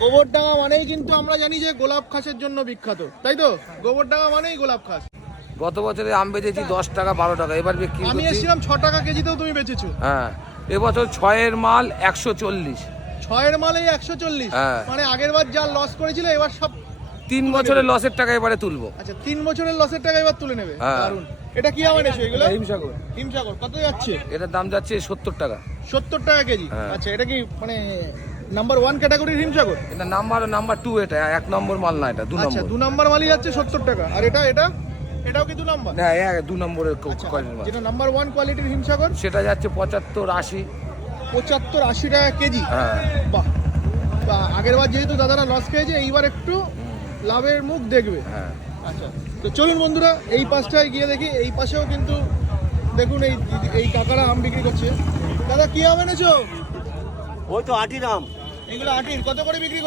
গোবরডাঙ্গা মানেই কিন্তু আমরা জানি যে গোলাপ খাসের জন্য বিখ্যাত, তাই তো? গোবরডাঙ্গা মানেই গোলাপ খাস। গত বছরে আম বেচেছি 10 টাকা 12 টাকা, এবার বিক্রি আমি করছি। এসেছিলাম 6 টাকা কেজিতেও তুমি বেচেছো। হ্যাঁ, এবছর 6-এর মাল 140। 6-এর মালেই 140? হ্যাঁ। মানে আগের বার যা লস করেছিল এবার সব 3 বছরের লসের টাকা এবারে তুলবো। আচ্ছা, 3 বছরের লসের টাকা এবার তুলে নেবে। হ্যাঁ। দারুণ। এটা কি আম এনেছো এগুলো? হিমসাগর। হিমসাগর কত যাচ্ছে? এটার দাম যাচ্ছে 70 টাকা। 70 টাকা কেজি। হ্যাঁ। আচ্ছা, এটা কি মানে নাম্বার 1 ক্যাটাগরির হিমসাগর? এটা নাম্বার 2, এটা 1 নম্বর মাল না, এটা 2 আচ্ছা, নম্বর। 2 নাম্বার মালই যাচ্ছে 70 টাকা। আর এটাও কি 2 নাম্বার? না, 2 নম্বরের আচ্ছা, কোয়ালিটির মাল। যেটা নাম্বার 1 কোয়ালিটির হিমসাগর সেটা যাচ্ছে 75-80। 75-80 টাকা কেজি। হ্যাঁ। বাহ, আগের বার যেহেতু দাদারা লস খেয়েছে, এইবার একটু লাভের মুখ দেখবে। হ্যাঁ। আচ্ছা, তো চলুন বন্ধুরা এই পাশটায় গিয়ে দেখি। এই পাশেও কিন্তু দেখুন এই কাকারা আম বিক্রি করছে। দাদা কি আম এনেছো? ওই তো আটির আম। এগুলো আটির কত করে বিক্রি